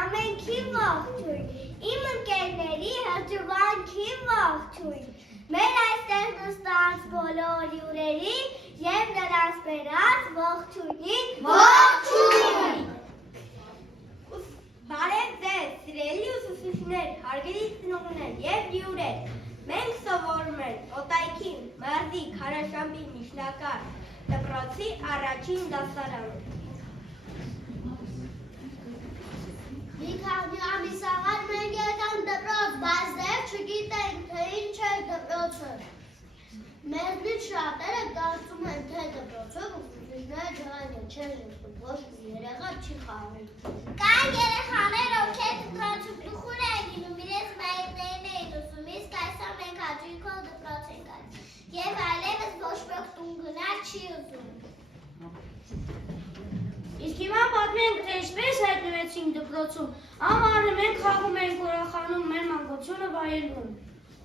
ամենքի ողջույն, իմ ընկերների հրճվանքի ողջույն, մեր այստեղ նստած բոլոր հյուրերի և նրանց բերած ողջույնին ողջույն։ Բարև ձեզ, սիրելի ուսուցիչներ, հարգելի ծնողներ և հյուրեր, մենք սովորում ենք Օտայքի Մարզի Քարաշամբի միջնակարգ դպրոցի առաջին դասարանում։ Մի քանի ամիս առաջ մենք եկանք դպրոց, բայց դեռ չգիտենք, թե ինչ է դպրոցը։ Մեզնից շատերը կարծում են, թե դպրոցով ուսուցիչները ջղայն են, չեն զգում, ոչ մի երեխա չի խաղում։ Կան երեխաներ, ովքեր դպրոցում տխուր են լինում, իրենց մայրիկներին էին ուսում, իսկ այսօր մենք հաճույքով դպրոց ենք գալիս, և այլևս ոչ ոք տուն գնալ չի ուզում։ Իսկ հիմա պատմենք, թե ինչպես հայտնվեցինք դպրոցում, ամառը մենք խաղում էինք, ուրախանում, մեր մանկությունը վայելում։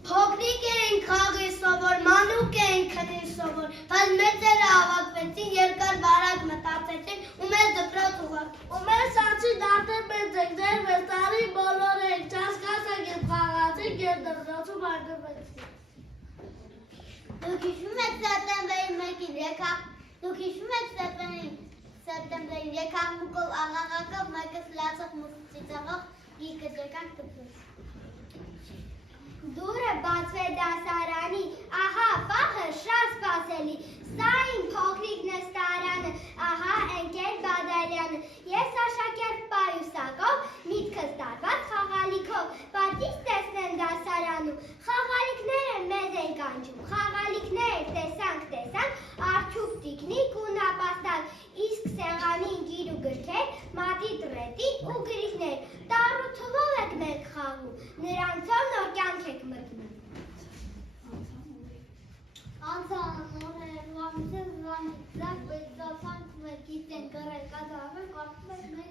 Փոքրիկ էինք խաղի սովոր, մանուկ էինք քնի սովոր, բայց մեծերը հավաքվեցին, երկար բարակ մտածեցին ու մեզ դպրոց ուղարկեցին։ Ու մեր սացի դարձել մեծ ենք, դեր 6 տարի բոլոր ենք, չասկացանք և խաղացինք և դպրոցում հայտնվեցինք։ Դուք հիշում եք սեպտեմբերի 1-ին սեպտեմբերին եկամուկով աղաղակով մեկս լացող մուսծիծաղող գիրկը ջեկանք դպրոց։ Դուրը բացվեց դասարանի, ահա վախը շատ սպասելի, սա իմ փոքրիկ նստարանը, ահա ընկեր Բադալյանը, ես աշակերտ Պայուսակով, միտքս տարված խաղալիքով, պատից տեսնեն դասարանում, խաղալիքները մեզ են կանչում, խաղալիքներ տեսանք, արդյունք տիկնիկ ու նապաստակ, իսկ սեղանին գիր ու գրքեր, մատի տրետին ու գրիքներ, տառու թվով եք մենք խաղում, նրանցով նոր կյանք եք մտնում։ Անցանորեն վամիցեն վամիցակ, բայց ծասանք մեր գիտեն կռել կազարվեն, կարդում եք մեր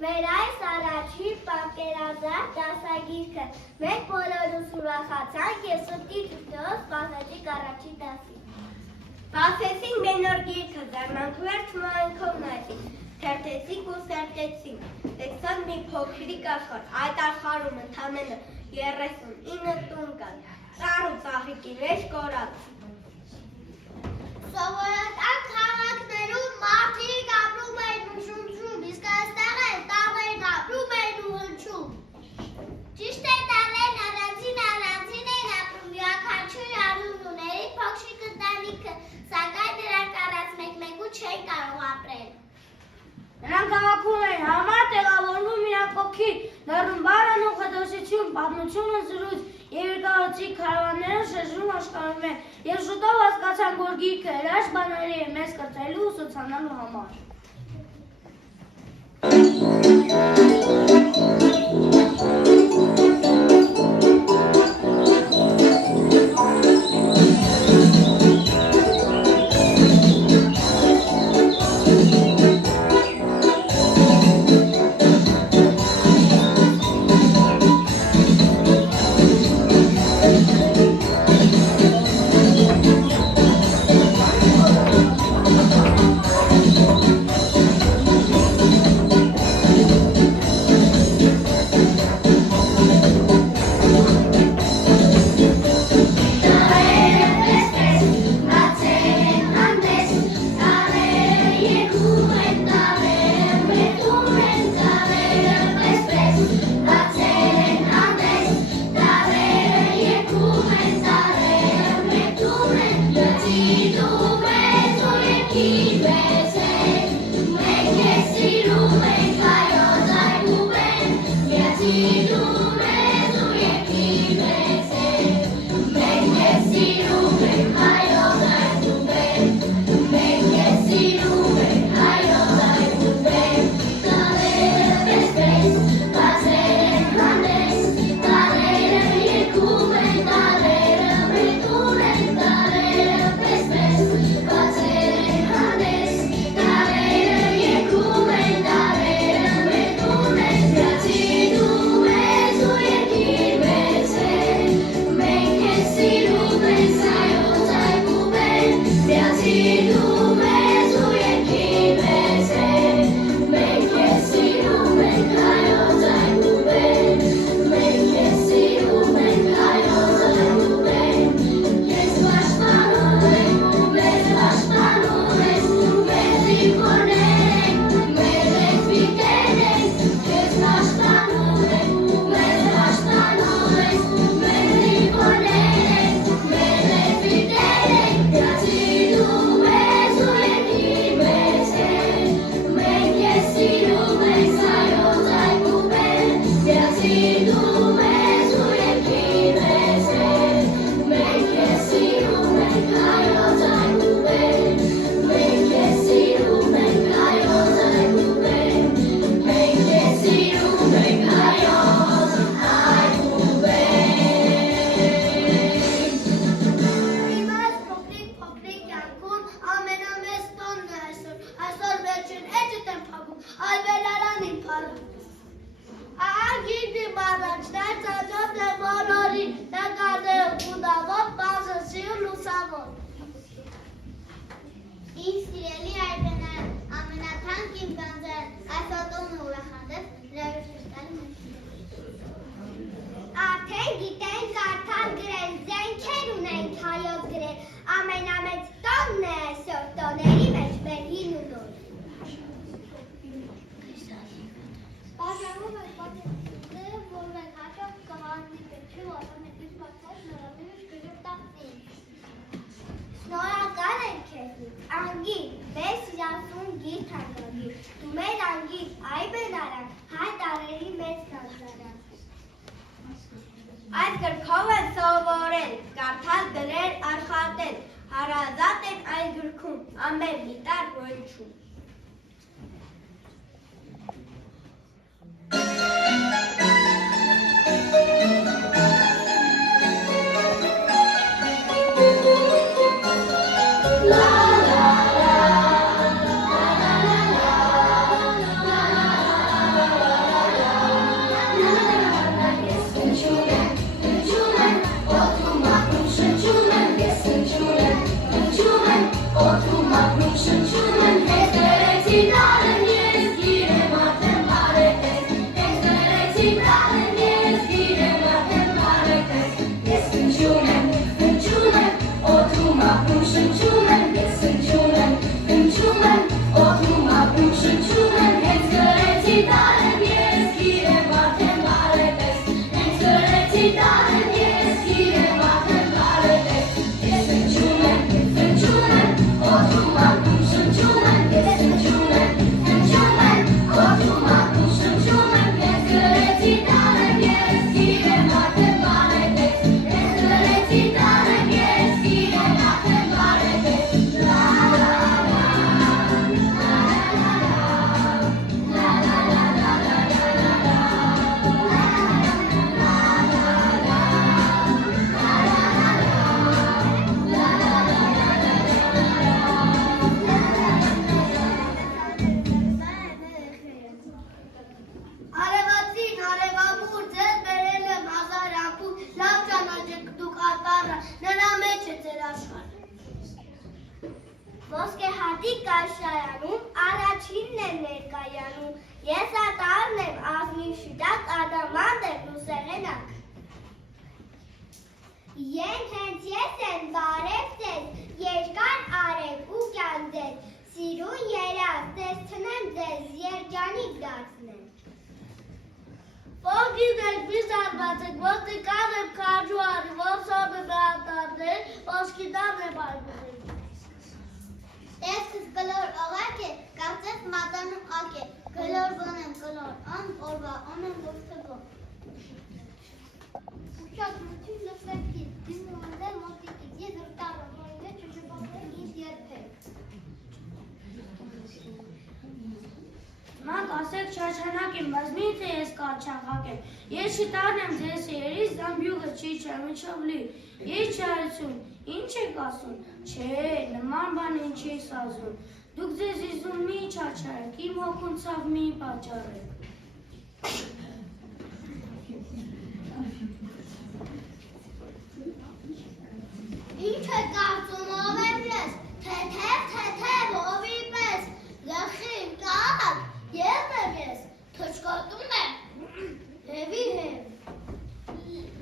մեր այս առաջին պատկերազարդ դասագիրքը, մենք բոլորս ուրախացանք և սրտի թույլով սպասեցինք առաջին դասին։ Բացեցինք մեր նոր գիրքը, զարմանքվեր թվայինքով նայեցինք, Թերթեցինք ու սերտեցինք, տեսանք մի փոքրիկ աշխարհ, այդ աշխարհում ընդամենը 39 տուն կան, ծառ ու ծաղիկի մեջ կորած։ Սովորական քաղաքներում մարդիկ ապրում էին ու շնչում, իսկ այստեղ են տառերն ապրում էին ու հնչում։ Ճիշտ է, տառերն առանձին են ապրում, յուրաքանչյուր անունների փոքրիկ ընտանիքը, սակայն նրանք առանց մեկ-մեկու չէին կարող ապրել։ Նրանք քաղաքում էին համար տեղավորվում իրար կողքին, լեռնում բառան ու խտոսություն, պատմությունը զրույց և երկարոցիկ քարավանները շրջում աշխարհում են և շուտով հասկացան, որ գիրքը հրաշք բաների է մեզ կրթելու ու ուսուցանելու համար։ Այս գրքով են սովորել, կարդալ, գրել, աշխատել, հարազատ են այս գրքում, ամեն մի տար ոչում։ Otruma, Արևածին, արևամուր, ձեզ բերել եմ հազար ամփոփ, լավ ճանաչեք դուք ատառը, նրա մեջ է ձեր աշխարհը։ Ոսկեհատիկ կաշարանում առաջինն եմ ներկայանում, ես ատառն եմ ազնիվ շիտակ, ադամանդ եմ ու սեղենակ։ Հենց ես եմ բարև ձեզ, երկար արև ու կյան ձեզ, սիրուն երաս, ձեզ թնեմ ձեզ, երջանիկ դարձնեմ։ Ոգին եք մի զարմացեք, ոստիկան եմ քաջուարի, ոսով եմ ատառներ, ոսկիդան եմ այգուղի։ Տեսքս կլոր օղակ է, կարծես մատանում ակ է, կլոր բան եմ կլոր, ան օրվա, անեմ որդեգո։ Ուշադրություն լսվեցից, դիմում անդել մոտիկից, ես րտարը, որինը չժպապել ինձ երբեք։ Մանք ասեք չաչանակ եմ, բայց միթե ես կարճախակ եմ, ես շիտարն եմ ձեզ երից, զամբյուղը չի չեմ իչով լի, ես չարեցում, ինչ եք ասում, չէ, նման բան ինչ ես ասում, դուք ձեզ իզում մի չաչարեք, իմ հոգուն ցավ մի պաճարեք։ Ինչ է կարծում ով եմ ես, թեթև ովի պես, լխին կաղակ, ես եմ ես, թոչկոտում եմ, հևի հև։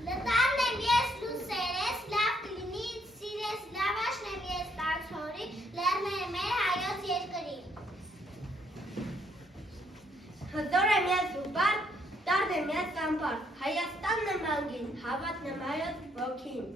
Լտարն եմ ես լուսերես, լավ կլինի, սիրես, լավաշն եմ ես տացորի, լերներ մեր հայոց երկրի։ Հզոր եմ ես ուպար, տարդ եմ ես կամպար, Հայաստանն եմ անգին, հավատն եմ հայոց ոգին։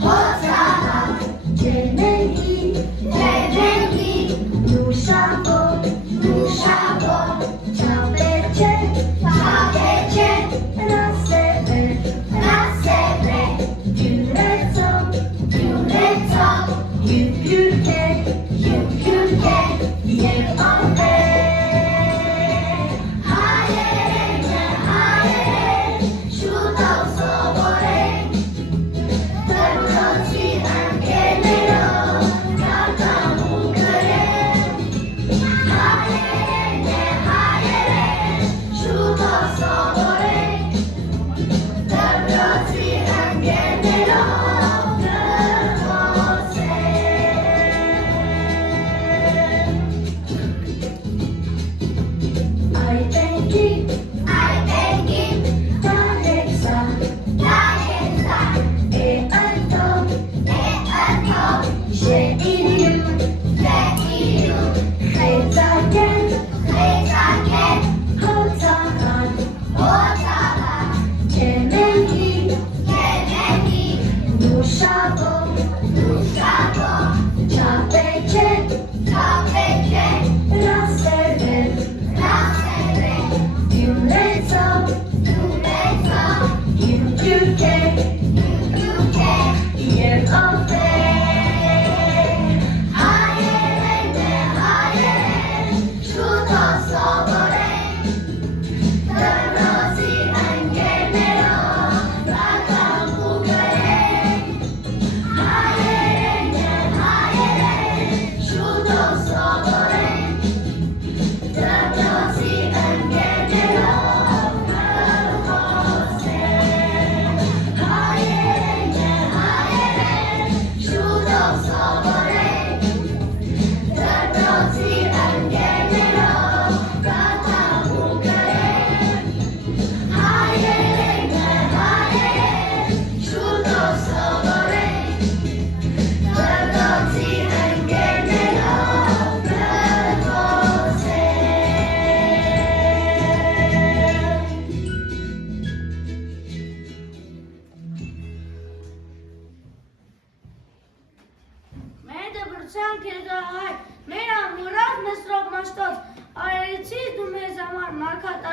Հոծաղատ, ջերմերի,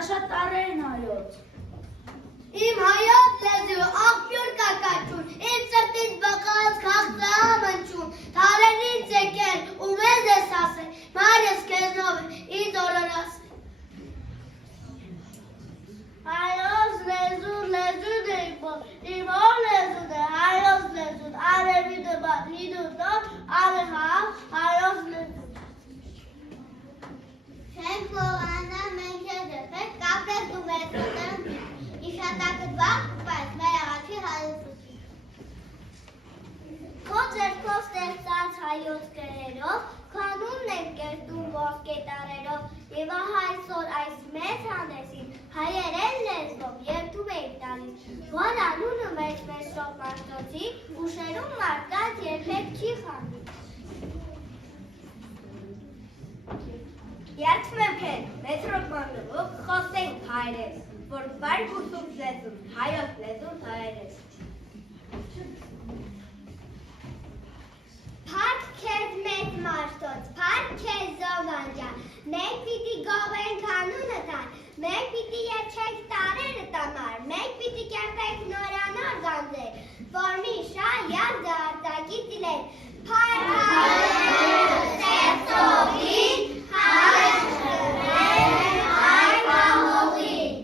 շատ տարերն հայոց։ Իմ հայոց լեզու աղբյուր կակաչուն, իմ սրտից բկած քաղցրահամ ընչուն, թարենից եկել ու մեզ ես ասել, մայրս քեզնով է, ինձ օրորաս։ Հայոց լեզուն է իմ հոր լեզուն է, հայոց լեզուն, արևի դբատ, հիդուտով, արևհավ, հայոց լեզուն։ Չենք փողանա մենք ես եփեք, կապրես դու մեզ մտերում Իշատակը բաղ կպայս մեր աղաքի հայոցություն։ Քո ձեռքով ստեղծած հայոց գրերով, քանունն ենք կերտում ոսկե տարերով և ահա այսօր այս մեծ հանդեսին հայերեն լեզվով երդում էինք տալիս, որ անունը մեջ Մեսրոպ Մաշտոցի ուշերում մարդկանց երբեք չի խանգի։ Երդվում եմ քեզ, Մեսրոպ Մաշտոցով խոսենք հայերեն, որ բարք ու սուրբ լեզուն, հայոց լեզուն հայերեն։ Փառք քեզ մեծ Մաշտոց, փառք քեզ Զովանջան, մենք պիտի գովենք անունը տան, մենք պիտի երջենք տարերը տամար, մենք պիտի կերպենք նորանոր գանձեր, որ մի շահ յազը արտակից իլեն, փառք հայրեն ստեղծողին, հայր շրեն հայր ամողին։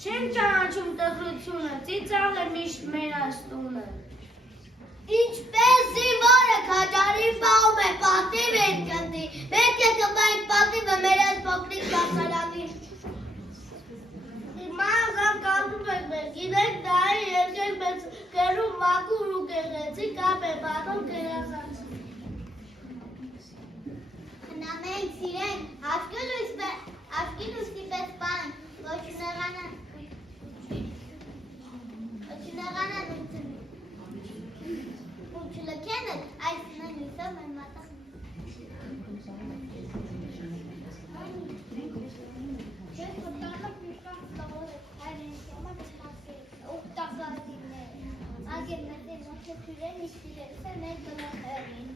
Չեմ ճանաչում տխրությունը, ծիծաղ է միշտ մեր այս տունը։ Ինչպես զինվորը քաջարի պահում է պատիվ են կնդի, մենք եկել ենք պատիվը միշտ իրենց է մեր գնահերին։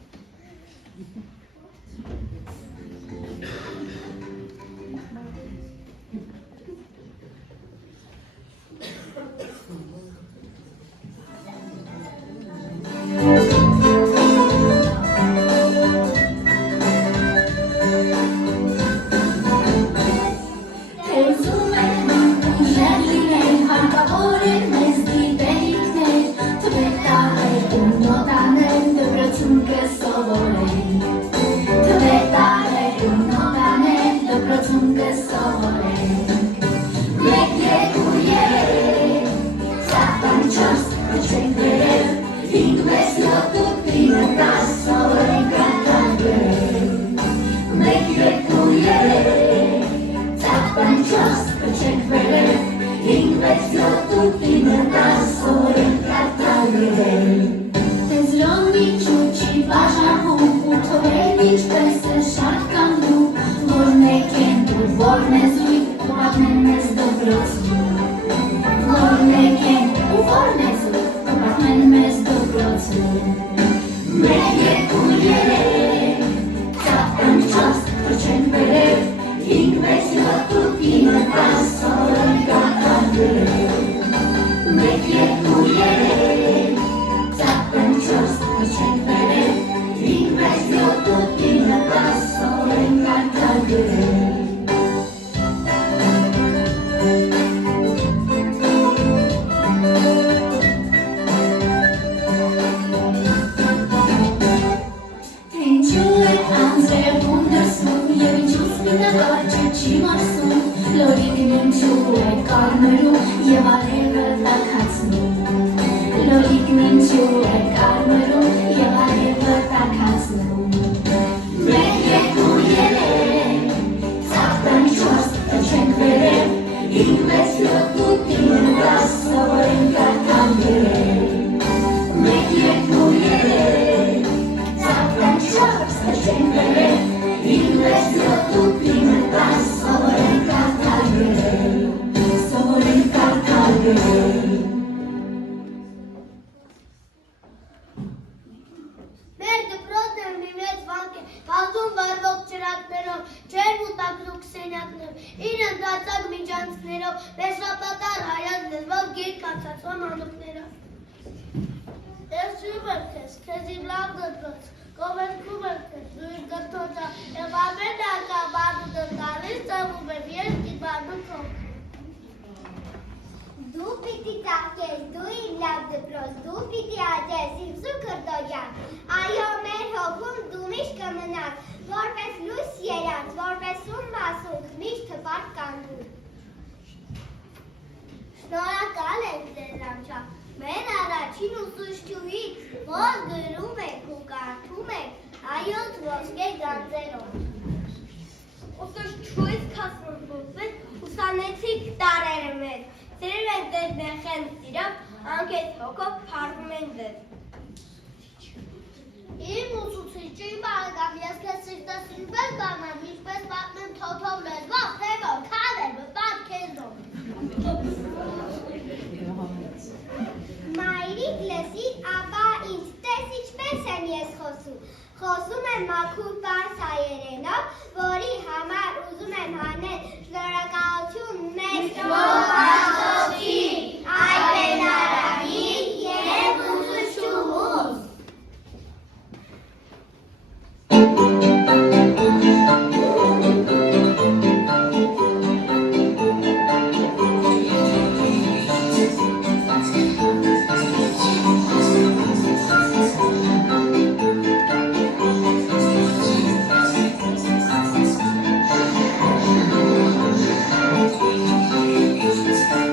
Դու պիտի ծաղկես, դու իմ լավ դպրոց, դու պիտի աճես, իմ սուքր դոյան, այո մեր հոգում դու միշտ կմնաս, որպես լույս երած, որպես ում մասունք, միշտ հպարտ կանգուն։ Շնորհակալ ենք ձեզ ամչակ, մեր առաջին ուսուցչուհից, որ գրում եք ու կարդում եք հայոց ոսկե գանձերով։ Ուսուցչուհից քասնուբուծվեց, ուսանեցիք տարերը մեզ, սիրել են ձեզ նեխեն սիրով, անկես հոգով փառվում են ձեզ։ Իմ ուսուցիչի բարեկամ, ես քեզ սիրտս ինքպես բանամ, ինչպես պատմեմ թոթով լեզվով, թե որ քաներ վպատ քեզով։ Մայրիկ լսի, ապա ինձ տես ինչպես եմ ես խոսում եմ մաքուր պարս հայերենով, որի համար ուզում եմ հանել շնորհակալություն մեծ ողջույն այդ բենարանի և ուսուցչուհուս։ Thank you.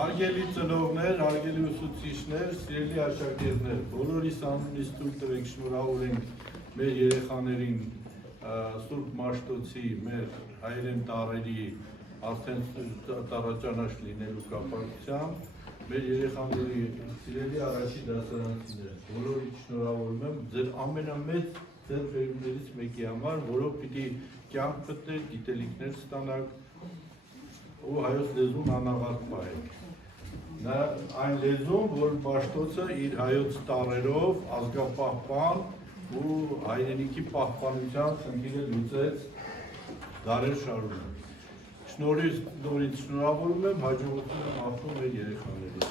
Հարգելի ծնողներ, հարգելի ուսուցիչներ, սիրելի աշակերտներ, բոլորիս անունից թույլ տվեք շնորհավորենք մեր երեխաներին Սուրբ Մաշտոցի, մեր հայրեն տարերի արդեն տարաճանաչ լինելու կապակցությամբ, մեր երեխաների սիրելի առաջին դասարանցիներ, բոլորից շնորհավորում եմ ձեր ամենամեծ ձեռքբերումներից մեկի համար, որով պիտի կյանք գտնեք, գիտելիքներ ստանաք ու հայոց լեզուն անաղարտ պահեք։ Նա այն լեզուն, որ Մաշտոցը իր հայոց տարերով ազգապահպան ու հայրենիքի պահպանության խնդիրը լուծեց դարեր շարունակ։ Շնորհավորում եմ, հաջողություն եմ աղթում մեր երեխաներին։